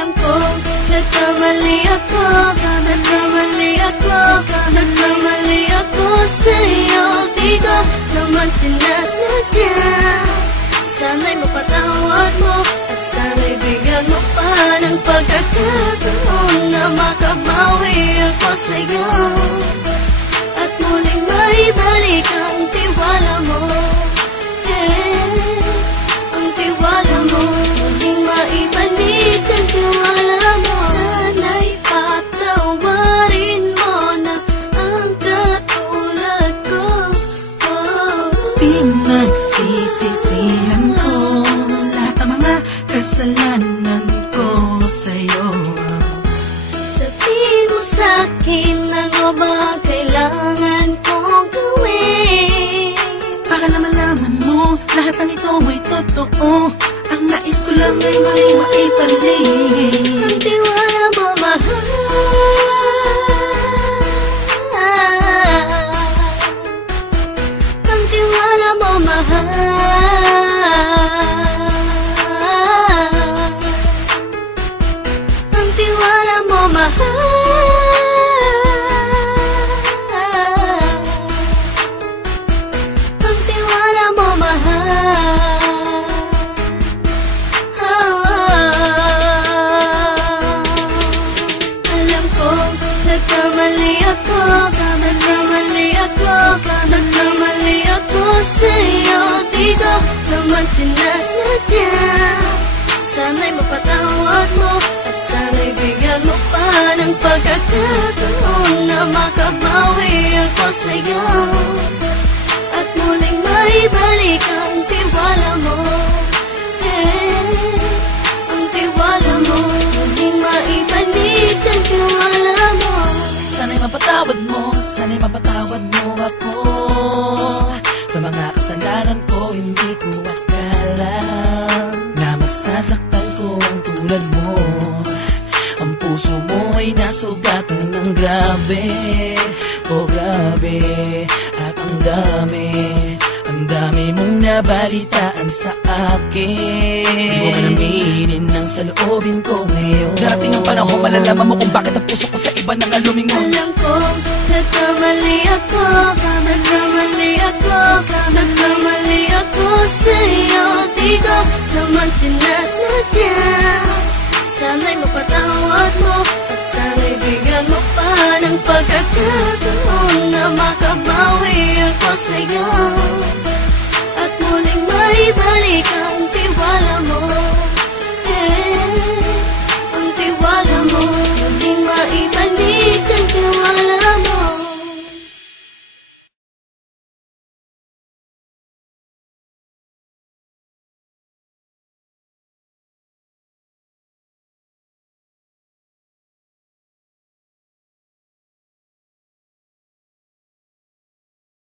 Alam ko, nagkamali ako, nagkamali ako, nagkamali ako sa'yo. Di ko naman sinasadya. Sana'y mapatawad mo at sana'y bigyan mo pa ng pagkakataon na makabawi ako sa'yo at muling maibalik ang tiwala mo. Ang tiwala mo, muling maibalik ang tiwala mo. Sana'y patawarin mo na ang katulad ko. Pinagsisisihan ko lahat ng mga kasalanan ko sa'yo. Sabihin mo sa'kin ano ba kailangan kong gawin para malaman mo lahat ng ito ay totoo. Ang nais ko lang ay muling maibalik ang tiwala mo, mahal. Ang tiwala mo, mahal. Ang tiwala mo, mahal. Ang tiwala mo, mahal. Alam ko, nagkamali ako, nagkamali ako, nagkamali ako sa'yo. Di ko naman sinasadya. Sana'y mapatawad mo at sana'y bigyan mo pa ng pagkakataon na makabawi ako sa'yo at muling maibalik ang tiwala mo. Ang tiwala mo, muling maibalik ang tiwala mo. Sana'y mapatawad mo ako sa mga kasalanan ko. Hindi ko akala na masasaktan ko ang tulad mo. Ang puso mo ay nasugatan ng grabe, oh grabe. At ang dami mong nabalitaan sa akin. Di mo man aminin ang saloobin ko ngayon. Darating ang panahon, malalaman mo kung bakit ang puso ko sa iba nang lumingon. Alam ko, nagkamali ako, nagkamali ako, nagkamali ako sa'yo. Di ko naman sinasadya. Sana'y mapatawad mo at sana'y bigyan mo pa ng pagkakataon na makabawi ako sa'yo